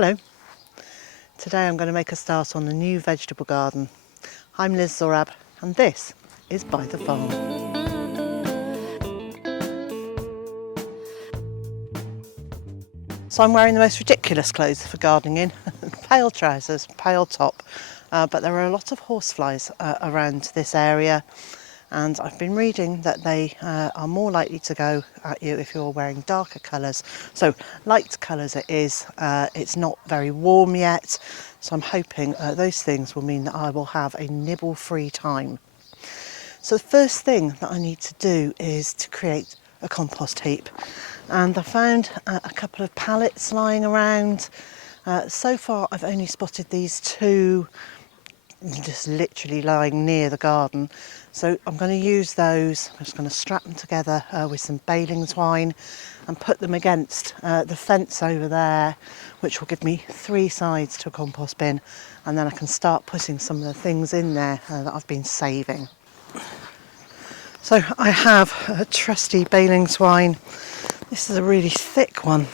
Hello, today I'm going to make a start on a new vegetable garden. I'm Liz Zorab and this is Byther Farm. So I'm wearing the most ridiculous clothes for gardening in, pale trousers, pale top, but there are a lot of horseflies around this area. And I've been reading that they are more likely to go at you if you're wearing darker colours. So light colours it is, it's not very warm yet. So I'm hoping those things will mean that I will have a nibble-free time. So the first thing that I need to do is to create a compost heap. And I found a couple of pallets lying around. So far I've only spotted these two just literally lying near the garden, so I'm going to use those. I'm just going to strap them together with some baling twine and put them against the fence over there, which will give me three sides to a compost bin, and then I can start putting some of the things in there that I've been saving. So I have a trusty baling twine. This is a really thick one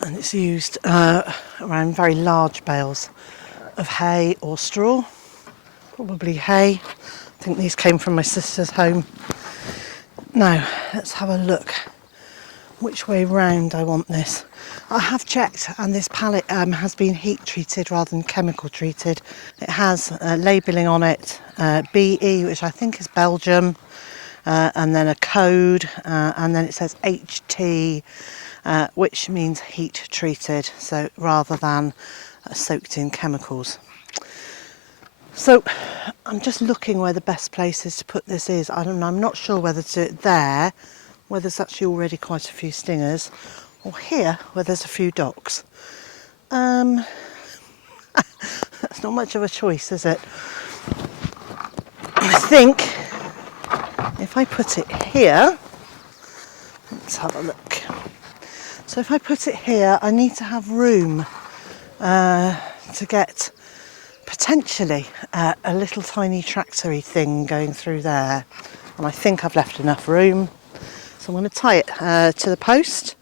and it's used around very large bales of hay or straw, probably hay. I think these came from my sister's home. Now let's have a look which way round I want this. I have checked and this pallet has been heat treated rather than chemical treated. It has labelling on it, BE, which I think is Belgium, and then a code, and then it says HT, which means heat treated, so rather than soaked in chemicals. So I'm just looking where the best places to put this is. I'm not sure whether to do it there, where there's actually already quite a few stingers, or here where there's a few docks. That's not much of a choice, is it? I think if I put it here, let's have a look. So if I put it here, I need to have room to get potentially a little tiny tractor-y thing going through there, and I think I've left enough room, so I'm going to tie it to the post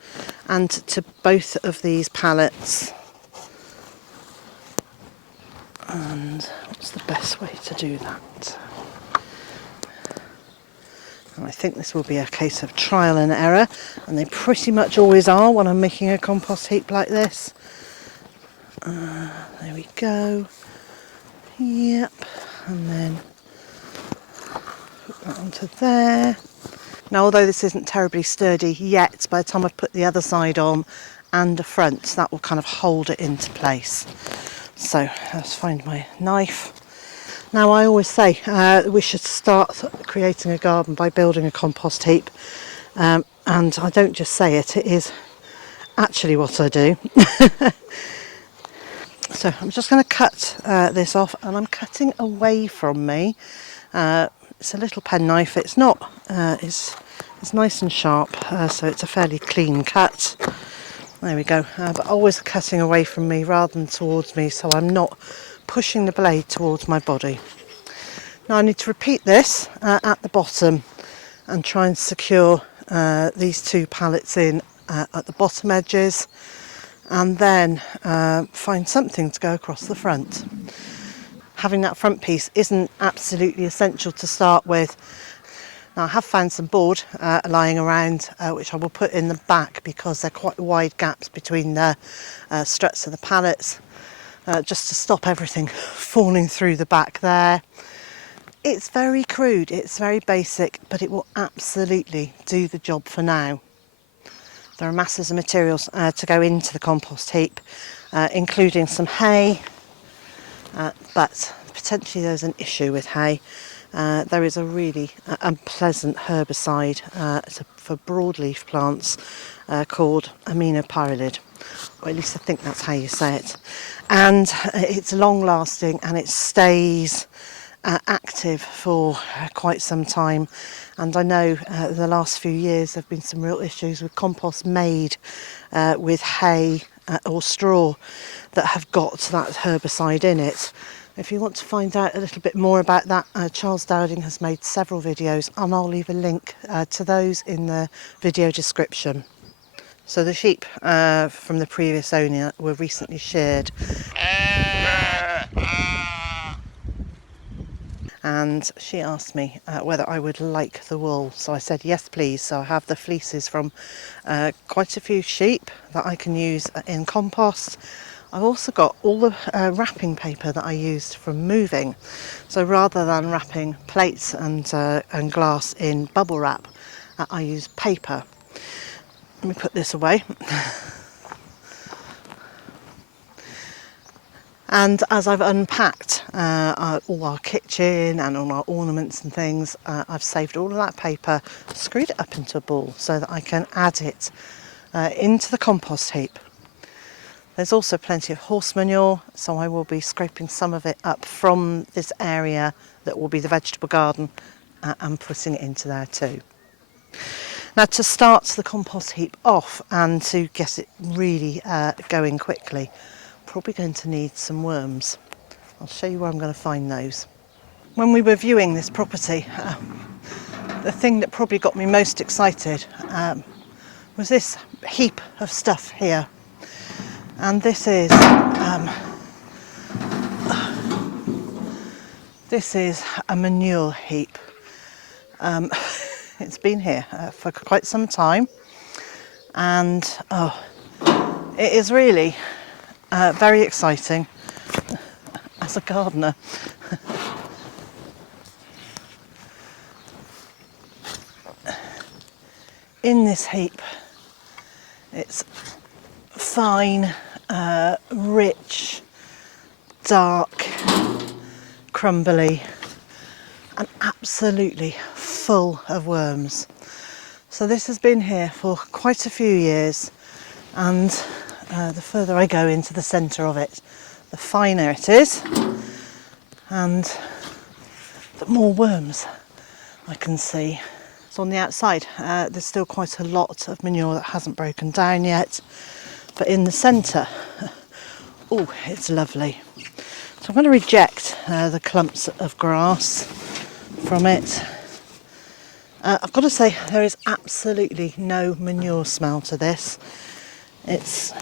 and to both of these pallets. And what's the best way to do that? And I think this will be a case of trial and error, and they pretty much always are when I'm making a compost heap like this. There we go. Yep, and then put that onto there. Now, although this isn't terribly sturdy yet, by the time I've put the other side on and the front, that will kind of hold it into place. So let's find my knife. Now, I always say we should start creating a garden by building a compost heap, and I don't just say it, it is actually what I do. So I'm just going to cut this off, and I'm cutting away from me. It's a little penknife. It's not. It's nice and sharp, so it's a fairly clean cut. There we go. But always cutting away from me rather than towards me, so I'm not pushing the blade towards my body. Now I need to repeat this at the bottom and try and secure these two pallets in at the bottom edges, and then find something to go across the front. Having that front piece isn't absolutely essential to start with. Now I have found some board lying around, which I will put in the back because they're quite wide gaps between the struts of the pallets, just to stop everything falling through the back there. It's very crude, it's very basic, but it will absolutely do the job for now. There are masses of materials to go into the compost heap, including some hay, but potentially there's an issue with hay. There is a really unpleasant herbicide for broadleaf plants called aminopyralid, or at least I think that's how you say it. And it's long lasting and it stays active for quite some time, and I know the last few years there have been some real issues with compost made with hay or straw that have got that herbicide in it. If you want to find out a little bit more about that, Charles Dowding has made several videos, and I'll leave a link to those in the video description. So the sheep from the previous owner were recently sheared, and she asked me whether I would like the wool. So I said yes please. So I have the fleeces from quite a few sheep that I can use in compost. I've also got all the wrapping paper that I used from moving. So rather than wrapping plates and glass in bubble wrap, I use paper. Let me put this away. And as I've unpacked all our kitchen and all our ornaments and things, I've saved all of that paper, screwed it up into a ball so that I can add it into the compost heap. There's also plenty of horse manure, so I will be scraping some of it up from this area that will be the vegetable garden and putting it into there too. Now, to start the compost heap off and to get it really going quickly, probably going to need some worms. I'll show you where I'm going to find those. When we were viewing this property, the thing that probably got me most excited was this heap of stuff here. And this is a manure heap. It's been here for quite some time, and it is really very exciting as a gardener. In this heap, it's fine, rich, dark, crumbly, and absolutely full of worms. So this has been here for quite a few years, and the further I go into the centre of it, the finer it is, and the more worms I can see. So on the outside, there's still quite a lot of manure that hasn't broken down yet, but in the centre, oh, it's lovely. So I'm going to reject the clumps of grass from it. I've got to say, there is absolutely no manure smell to this. It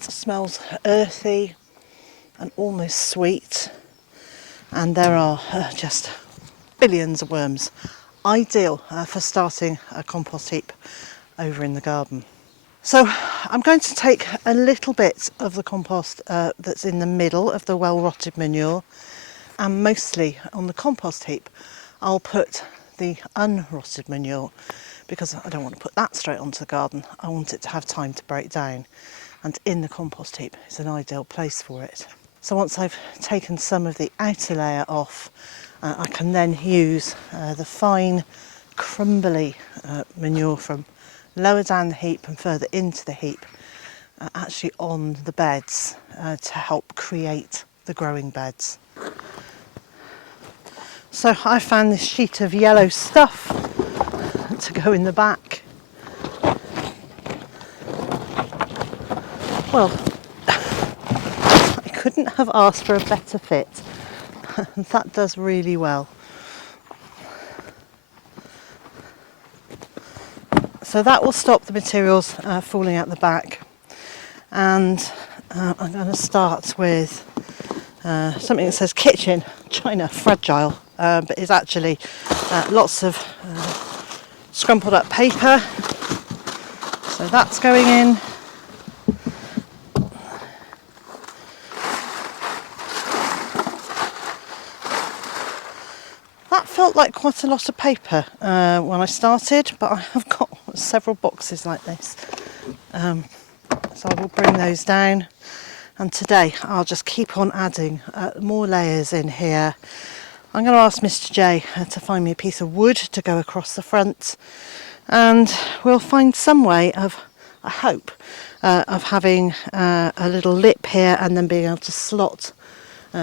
smells earthy and almost sweet, and there are just billions of worms. Ideal for starting a compost heap over in the garden. So I'm going to take a little bit of the compost that's in the middle of the well-rotted manure, and mostly on the compost heap I'll put the unrotted manure, because I don't want to put that straight onto the garden. I want it to have time to break down, and in the compost heap is an ideal place for it. So once I've taken some of the outer layer off, I can then use the fine crumbly manure from lower down the heap and further into the heap, actually on the beds, to help create the growing beds. So I found this sheet of yellow stuff to go in the back. Well, I couldn't have asked for a better fit. That does really well. So that will stop the materials falling out the back, and I'm going to start with something that says kitchen china fragile, but it's actually lots of scrumpled up paper. So that's going in. That felt like quite a lot of paper when I started, but I have got several boxes like this. So I will bring those down, and today I'll just keep on adding more layers in here. I'm going to ask Mr. J to find me a piece of wood to go across the front, and we'll find some way of, I hope, of having a little lip here and then being able to slot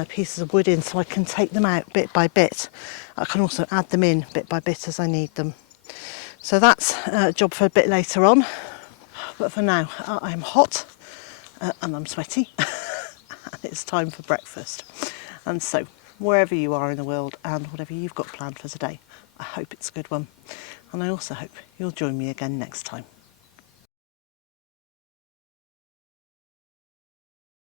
pieces of wood in so I can take them out bit by bit. I can also add them in bit by bit as I need them. So that's a job for a bit later on. But for now, I'm hot and I'm sweaty and it's time for breakfast. And so, wherever you are in the world and whatever you've got planned for today, I hope it's a good one. And I also hope you'll join me again next time.